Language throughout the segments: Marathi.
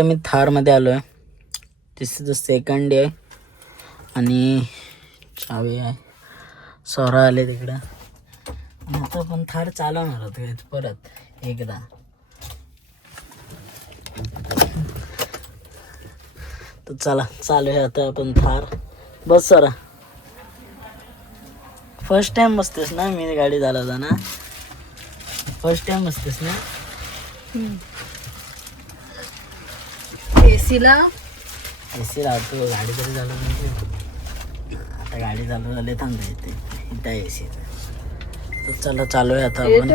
आता मी थारमध्ये आलो आहे. दिस इज द सेकंड डे आणि चावी आहे. सोरा आले तिकडं आणि आता आपण थार चालवणार आहोत परत एकदा. तर चला चालू आहे आता आपण थार. बस सोरा. फर्स्ट टाइम बसतेस ना मी गाडी चालवताना? फर्स्ट टाइम बसतेस ना? एसी लावतो. गाडी तरी चालवली. आता गाडी चालू झाली. थांबते इथं एसी. तर चला चालू आहे आता आपण.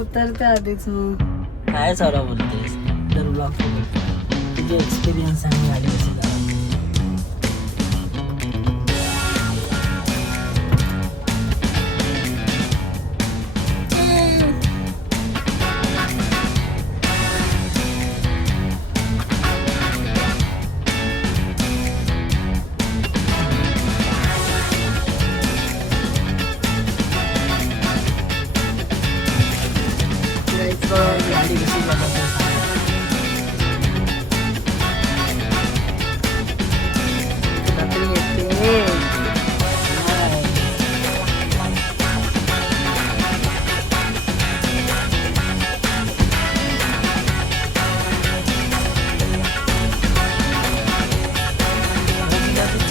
उतरते आधीच मग काय चालू बोलतेस? तर ब्लॉग तुझे एक्सपिरियन्स आणि गाडी कशी चालवते. गाडी कशी चालवते.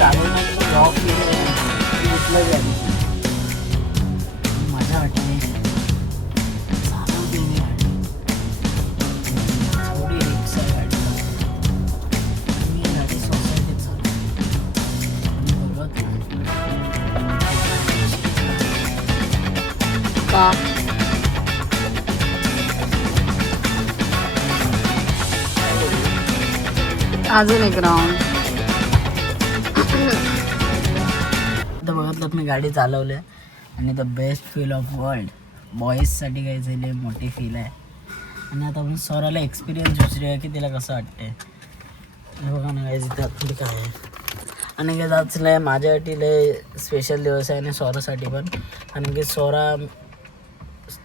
चालवण्याचं ब्लॉग घेतलं गाडी मजा वाटते. चालवते मी गाडी. थोडी रिक्स आहे गाडी. मी गाडी सोसायटीत चालवते. बघत का अजून एक राऊंड. आता बघितलं मी गाडी चालवली आणि the best feel of world बॉईजसाठी काही झाली मोठी फील आहे. आणि आता आपण स्वराला एक्सपिरियन्स विचारूया की तिला कसं वाटते. बघा ना काही तिथे आतमध्ये काय आहे. आणि काही जायचं नाही माझ्यासाठी लय स्पेशल दिवस आहे आणि स्वरासाठी पण. कारण की स्वरा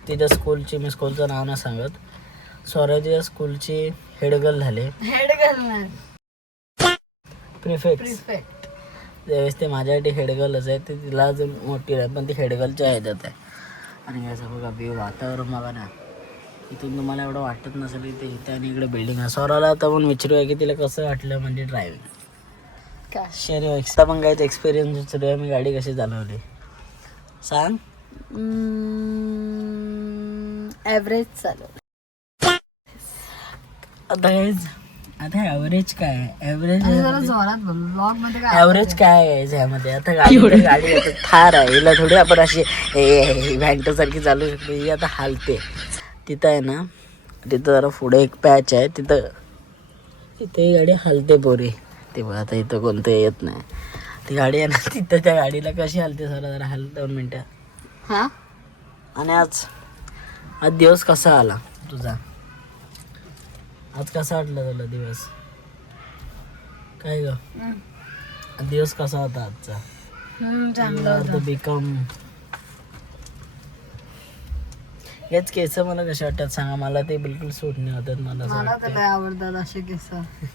तिच्या स्कूलची, मी स्कूलचं नाव नाही सांगत, स्वरा तिच्या स्कूलची हेडगर्ल झाले. प्रिफेक्ट त्यावेळेस ते माझ्यासाठी हेडगर्लच आहे. ते तिला अजून मोठी आहे पण ती हेडगर्लच्या ह्याच्यात आहे. आणि घ्यायचं बघा व्यू वातावरण बघा ना. इथून तुम्हाला एवढं वाटत नसेल की ते इथे आणि इकडे बिल्डिंग आहे. स्वराला आता पण विचारूया की तिला कसं वाटलं म्हणजे ड्रायव्हिंग का शेअर एक्स्ट्रा पण काहीच एक्सपिरियन्स विचारूया मी गाडी कशी चालवली. सांग. ॲव्हरेज चालू. आता काहीच आता ॲव्हरेज काय आहे. ॲव्हरेज जोरात ब्लॉग मध्ये काय ॲव्हरेज काय आहे ह्यामध्ये. आता गाडी आता थार आहे. हिला थोडी आपण अशी व्हॅन्टोसारखी चालू शकतो. ही आता हालते. तिथं आहे ना, तिथं जरा पुढे एक पॅच आहे. तिथे ही गाडी हालते पोरी. ते बघा आता इथं कोणतं येत नाही. ती गाडी आहे ना तिथं त्या गाडीला कशी हालते जरा हाल 2 मिनटं. हा. आणि आज दिवस कसा आला तुझा. आज कसा वाटला तुला दिवस. काय ग दिवस कसा होता आजचा. चांगलं होतं. बिकम हेच केस मला कसे वाटतात सांगा. मला ते बिलकुल सूट नाही होतात. मला तर आवडतात असे केस.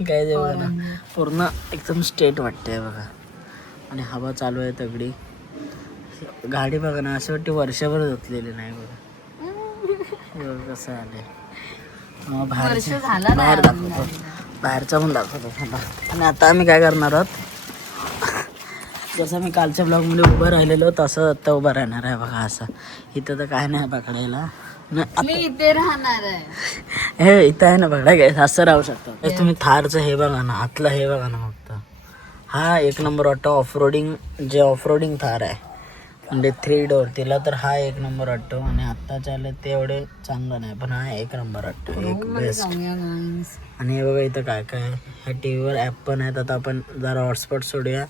काय ते बघा ना पूर्ण एकदम स्ट्रेट वाटते बघा. आणि हवा चालू आहे तगडी. गाडी बघा ना असं वाटते वर्षभर धुतलेली नाही बघा. कसं आले बाहेर दाखवतो. बाहेरचा पण दाखवतो. आणि आता आम्ही काय करणार आहोत. जसं मी कालच्या ब्लॉगमध्ये उभं राहिलेलो तसं आता उभं राहणार आहे बघा. असं इथं तर काय नाही पकडायला. मी इथे राहणार आहे. हे इथं आहे ना बघा काय असं राहू शकतो. तुम्ही थारचं हे बघा ना आतलं हे बघा ना फक्त. हा 1 नंबर वाटतो ऑफरोडिंग. जे ऑफरोडिंग थार आहे म्हणजे 3 डोअर तिला तर हा 1 नंबर वाटतो. आणि आत्ताच्या आले ते एवढे चांगलं नाही पण हा 1 नंबर वाटतो. एक बेस्ट. आणि हे बघा इथं काय काय ह्या टी व्हीवर ॲप पण आहेत. आता आपण जरा हॉटस्पॉट सोडूया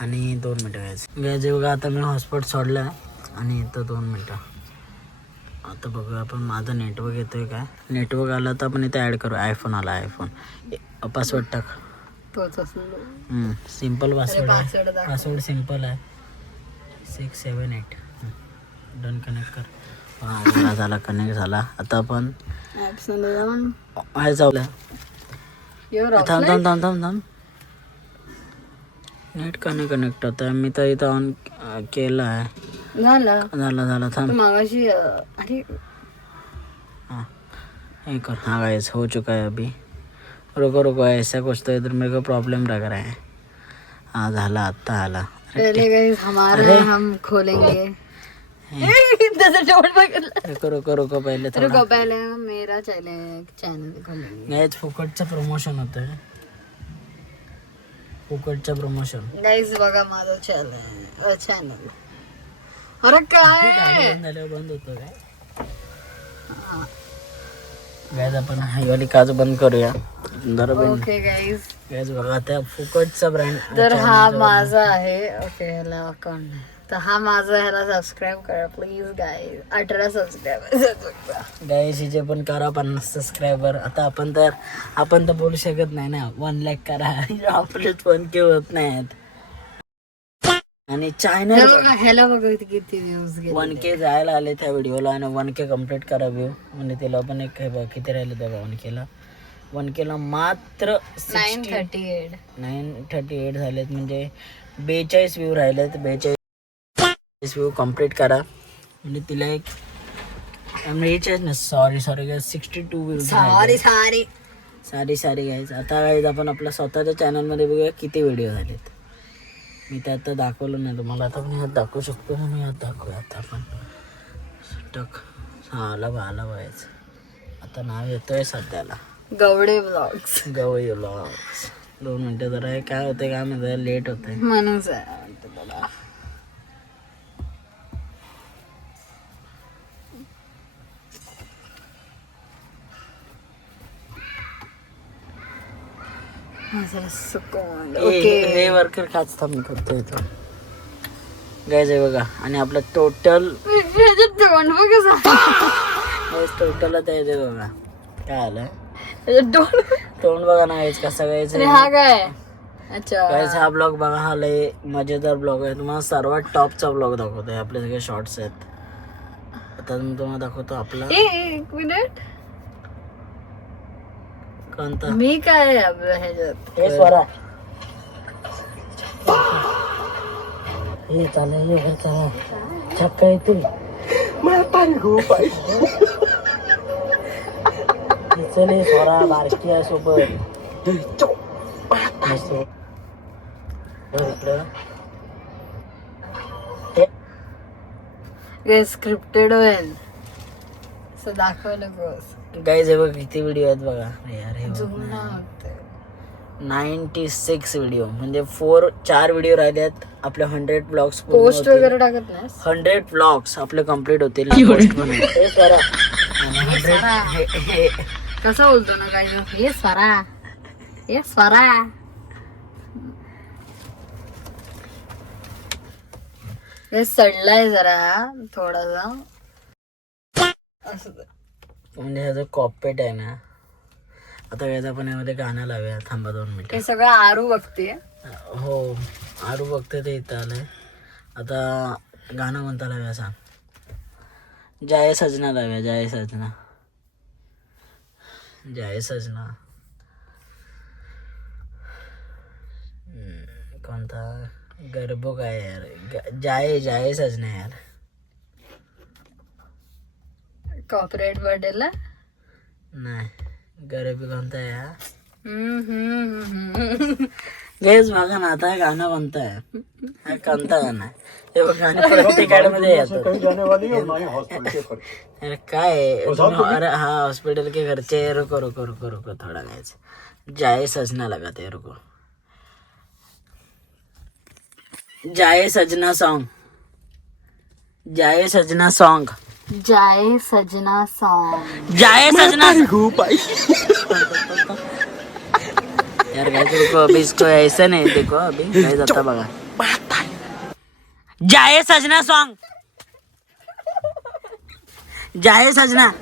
आणि 2 मिनटं घ्यायचं बघा. आता मी हॉटस्पॉट सोडलं आणि इथं 2 मिनटं. आता बघूया आपण माझं नेटवर्क येतोय काय. नेटवर्क आलं तर आपण इथे ॲड करू. आयफोन आला. आयफोन पासवर्ड टाक. सिम्पल पासवर्ड आहे. पासवर्ड सिम्पल आहे 678. डन कनेक्ट कर. झाला कनेक्ट झाला. आता आपण ऍप्स मध्ये जाऊन आहे जाऊया. You're थांब offline? थांब थांब थांब थांब. नेट का नाही कनेक्ट होत आहे? मी तर इथं ऑन केलं आहे. झालं झाला तू थांब. मागाशी अरे हाँ ये कर. हाँ गाइस हो चुका है अभी. रुको ऐसा कुछ तो इधर मेरे को प्रॉब्लम लग रहा है. हाँ झाला आत्ता आला. पहले गाइस हमारे हम खोलेंगे. जैसे डोर बघितलं. रुको पहिले थोडा. रुको पहले मेरा चैनल खोलेंगे. गाइस फुकटचं प्रमोशन होत आहे. फुकटचं प्रमोशन. गाइस बघा माझं चॅनल. अरे काय बंद झाल्यावर बंद होतं काय? गाइस आपण ही वाली काच बंद करूया. ओके गाइस गाइस बघा त्या फुकटचा ब्रँड. तर हा माझा आहे. ओके ह्याला अकाउंट तर हा माझा ह्याला सबस्क्राईब करा प्लीज गाइस. 18 सबस्क्रायबर. गाइस हिचे पण करा 50 सबस्क्रायबर. आता आपण तर बोलू शकत नाही ना 1 लाख करा. आपलेच 1K होत नाहीत. आणि चॅनल ह्याला बघा किती व्ह्यूज गेले. 1K जायला आले त्या व्हिडिओला आणि 1K कम्प्लीट करा व्ह्यू. म्हणजे तिला पण एक हे बघ किती राहिले बघा 1K ला मात्र 938 झालेत. म्हणजे 42 व्ह्यू राहिलेत. 42 व्ह्यू कम्प्लीट करा. म्हणजे तिला एक सॉरी 62 व्ह्यू. सारी गाईज. आता गाईज आपण आपल्या स्वतःच्या चॅनलमध्ये बघूया किती व्हिडिओ झालेत. मी ते आता दाखवलं नाही तुम्हाला. आता पण ह्यात दाखवू शकतो. मी ह्यात दाखवूया आता आपण. टक आला व्हायचं. आता नाव येतोय सध्याला गवडे ब्लॉग्स. गवई व्लॉग्स. 2 मिनटं जरा हे काय होते काय माहिती लेट होते म्हणून हे वर्कर खाच थांब करतो इथं गायज आहे बघा. आणि आपलं टोटल टोटल आता येते बघा काय आलं. तोंड बघा ना गायज कसं गायचं. हा काय अच्छा गायज हा ब्लॉग बघा. हा लय मजेदार ब्लॉग आहे. तुम्हाला सर्वात टॉपचा ब्लॉग दाखवतोय. आपले सगळे शॉर्ट्स आहेत. आता मी तुम्हाला दाखवतो आपला. एक मिनिट कोणता मी काय आपलं ह्याच्यात हे स्वरा हे चालेल हे चालेल छक्का येते. चले स्वरा बारकी आहे सोबत. स्क्रिप्टेड होईल असं दाखवलं बस. गाईज हे बघ किती व्हिडिओ आहेत बघा यार. हे जुना होते 96 व्हिडिओ. म्हणजे 4 व्हिडिओ राहिलेत आपले 100 ब्लॉग्स पोस्ट वगैरे टाकत नाही. 100 ब्लॉग्स आपले कम्प्लीट होतील पोस्ट म्हणून. हे स्वरा कसं बोलतो ना काय हे स्वरा हे स्वरा. हे सडलाय जरा थोडासा असं. म्हणजे ह्याचं कॉपीट आहे ना. आता काय आपण यामध्ये गाणं लावूया. थांबा 2 मिनिटं. हे सगळं आरू बघते. हो आरू बघते ते इथं आलंय. आता गाणं म्हणता लावूया सांग. जाय सजना लावूया. जाय सजना कोणता गरबो काय यार. जाय सजना यार. कॉपरेट बर्थडेला नाही गरबी कोणता आहे यार. गेस बघा ना आता गाणं कोणतं आहे. हा कोणता गाणं आहे हे बघ. गाणं प्रत्येक मध्ये येतं. अरे काय अरे हा हॉस्पिटल के खर्चे. रुको थोड़ा गायच. जाए सजना लगाते रुको. जाए सजना सॉन्ग. जाए सजना सॉन्ग यार गाइस रुको अभी इसको ऐसा नहीं देखो अभी गाइस आता बघा. जाए सजना सॉन्ग. जाए सजना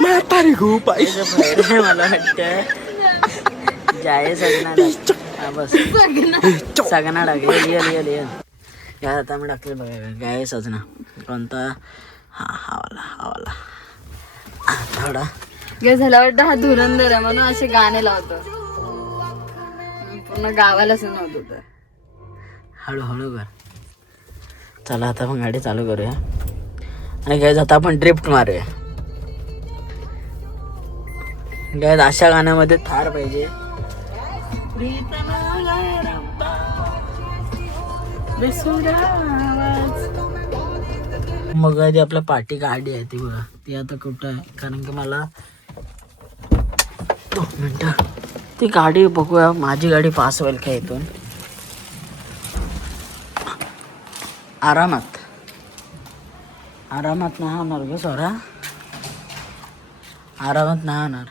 म्हातारी खूप आहे मला वाटतं. जाए सजना हा बस सगना टाक. लियल यार आता मी टाकले बघा. जाए सजना कोणता हा वाला थोडा गे झाला वाटतं हा धुरंधर आहे म्हणून असे गाणे लावतो. पूर्ण गावाला सुनावत होत. हळूहळू कर. चला आता आपण गाडी चालू करूया आणि गाईज आता आपण ड्रिफ्ट मारूया. गाईज अशा गाण्यामध्ये थार पाहिजे. मग जी आपल्या पाठी गाडी आहे ती बघा, ती आता कुठं आहे, कारण की मला 2 मिनटं ती गाडी बघूया. माझी गाडी पास होईल का इथून आरामात नाही होणार ग सोरा, आरामात नाही होणार.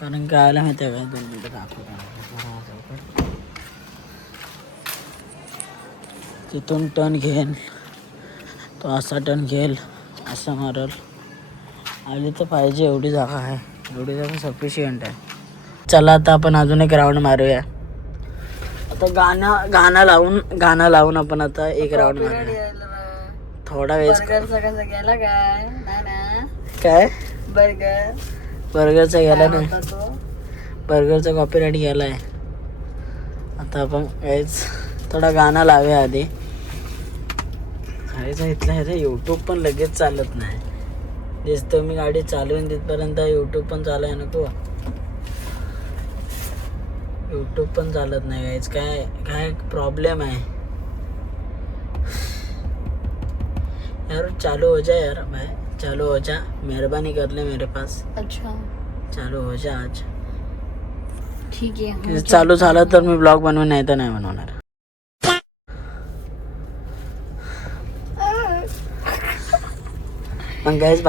कारण काय आलं माहिती आहे का, 2 मिनटं दाखवतो. तिथून टर्न घेईल तो, असा टर्न घेईल, असं मारल. आली तर पाहिजे एवढी जागा आहे, एवढी जागा सफिशियंट आहे. चला आता आपण अजून एक राऊंड मारूया. आता गाणं लावून आपण आता एक राऊंड मारूया. थोडा वेळ काय बर्गरचा गेला नाही, बर्गरचा कॉपीराईट गेलाय. आता आपण काहीच थोडा गाणं लावूया आधी. खायचा इथला आहे यूट्यूब पण लगेच चालत नाही. दिसतो मी गाडी चालवून तिथपर्यंत यूट्यूब पण चालाय नको. यूट्यूब पण चालत नाही गाईज. काय प्रॉब्लेम आहे यार. चालू हो जा यार भाई, चालू हो जा, मेहरबानी कर ले मेरे पास. अच्छा चालू हो जा आज. ठीक आहे, चालू झालं तर मी ब्लॉग बनवून, नाही तर नाही बनवणार. पण गाइस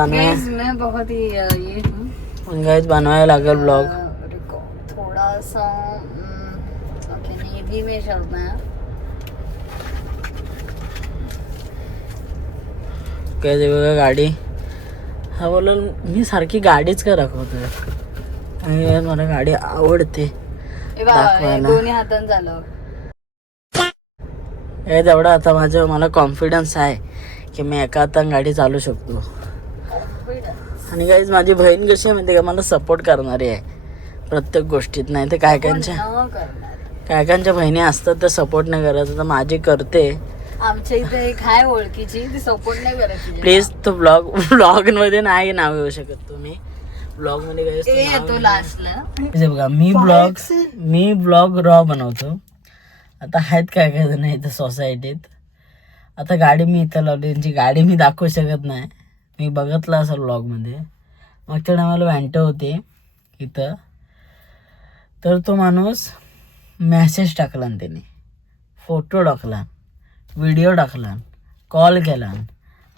बनवायला लागेल ब्लॉग. थोड़ा सा ओके नेवी में चलना है. काय ते बघा गाडी. हा बोल मी सारखी गाडीच का दाखवतोय, आणि मला गाडी आवडते दाखवायला. दोन्ही हातान झालं हे तेवढा आता मला कॉन्फिडन्स आहे की मी एका हाताने गाडी चालू शकतो. आणि गाईज माझी बहीण कशी आहे माहिती का, मला सपोर्ट करणारी आहे प्रत्येक गोष्टीत. नाही तर काय कायकांच्या बहिणी असतात त्या सपोर्ट नाही करत, तर माझी करते. आमच्या इथे एक आहे ओळखीची, ती सपोर्ट नाही करत. प्लीज तो ब्लॉग मध्ये नाही नाव येऊ शकत तुम्ही. ब्लॉग मध्ये येतो लास्टला बघा. मी ब्लॉग रॉ बनवतो. आता आहेत काय जण इथं सोसायटीत. आता गाडी मी इथं लावली, त्यांची गाडी मी दाखवू शकत नाही. मी बघितलं असेल ब्लॉगमध्ये. मागच्या टायमाला वॅन्टो होते इथं, तर तो माणूस मेसेज टाकला, त्याने फोटो टाकला, व्हिडिओ टाकला, कॉल केला,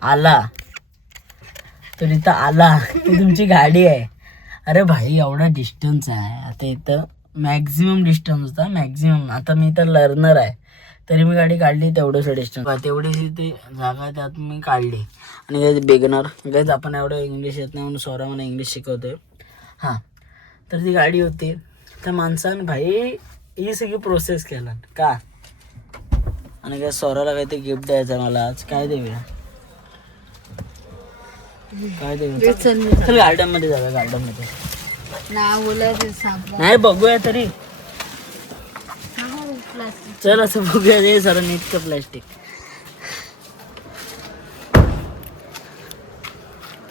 आला तर इथं आला की तुमची गाडी आहे. अरे भाई एवढा डिस्टन्स आहे. आता इथं मॅक्झिमम डिस्टन्स होता, मॅक्झिमम. आता मी तर लर्नर आहे तरी मी गाडी काढली तेवढंसं डिस्टन्स, तेवढीशी ती जागा त्यात मी काढली. आणि काही बिगनर गाईज आपण एवढं इंग्लिश येत नाही म्हणून सोरा मला इंग्लिश शिकवतोय. हां, तर ती गाडी होती. त्या माणसानं भाई ही सगळी प्रोसेस केला का. आणि काय सोराला काहीतरी गिफ्ट द्यायचं मला आज. काय देऊया चल गार्डन मध्ये जाऊया. गार्डन मध्ये नाही बघूया तरी, चल असं बघूया. हे सर इतकं प्लॅस्टिक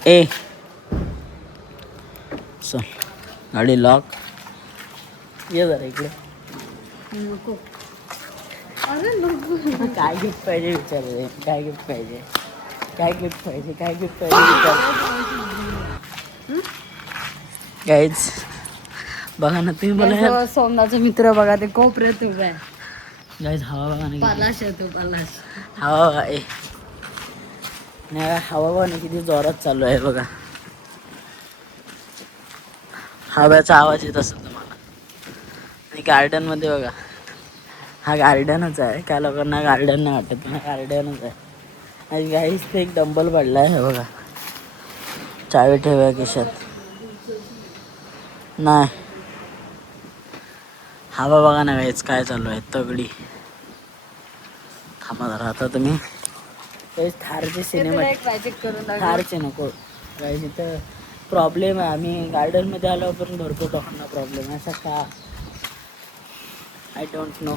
ए चल गाडी लॉक. ये जरा इकडे. काय गिफ्ट पाहिजे विचार. काय गिफ्ट पाहिजे, काय गिफ्ट पाहिजे, काय गिफ्ट पाहिजे विचार. गाईज बघा ना तुम्ही. मला सोमनाचा मित्र बघा ते कोपऱ्यात उभा आहे. गाईज हवा बघा ना, पलाश आहे तो, पलाश. हवा बघा. नाही हवा बघा ना किती जोरात चालू आहे बघा. हव्याचा आवाज येत असतो तुम्हाला. आणि गार्डन मध्ये बघा, हा गार्डनच आहे. काय लोकांना गार्डन नाही वाटत, पण गार्डनच आहे. आणि गाईज ते एक डंबल पडला आहे बघा. चावी ठेवूया खिशात. नाही हवा बघा ना गाईज काय चालू आहे, तगडी. थांबा जरा. आता तुम्ही गाईज थारचे तुला सिनेमॅटिक एक मॅजिक करून दाखव. थारचे नको गाईज इथं प्रॉब्लेम आहे. आम्ही गार्डनमध्ये आलो पण भरपूर लोकांना प्रॉब्लेम आहे. असं का आय डोंट नो.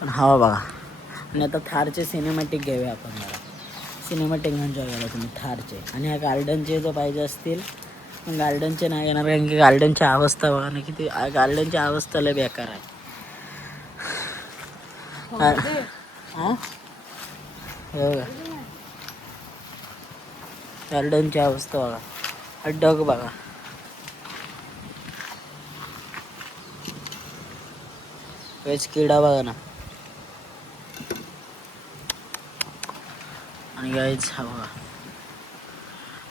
पण हवा बघा. आणि आता थारचे सिनेमॅटिक घेऊया आपण जरा. सिनेमॅटिक एन्जॉय करा तुम्ही थारचे. आणि ह्या गार्डनचे जर पाहिजे असतील पण गार्डनचे नाही येणार कारण की गार्डनची अवस्था बघा ना किती. गार्डनची अवस्था लय बेकार आहे. हां हे बघा गार्डनची अवस्था बघा. हा डग बघा. काहीच किडा बघा ना. आणि काहीच हा बघा.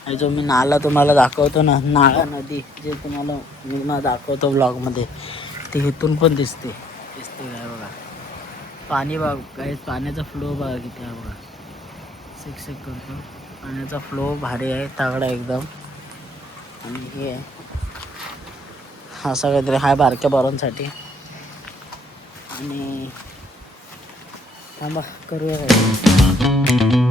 आणि जो मी नाला तुम्हाला दाखवतो ना, नाळा नदी जे तुम्हाला मी दाखवतो ब्लॉगमध्ये, ते इथून पण दिसते काय बघा. पाणी बघा काहीच. पाण्याचा फ्लो बघा किती आहे बघा. सिक करतो. पाण्याचा फ्लो भारी आहे, तागडा एकदम. आणि हे असं काहीतरी हाय बारक्या पोरांसाठी. आणि थांबा करूया काय.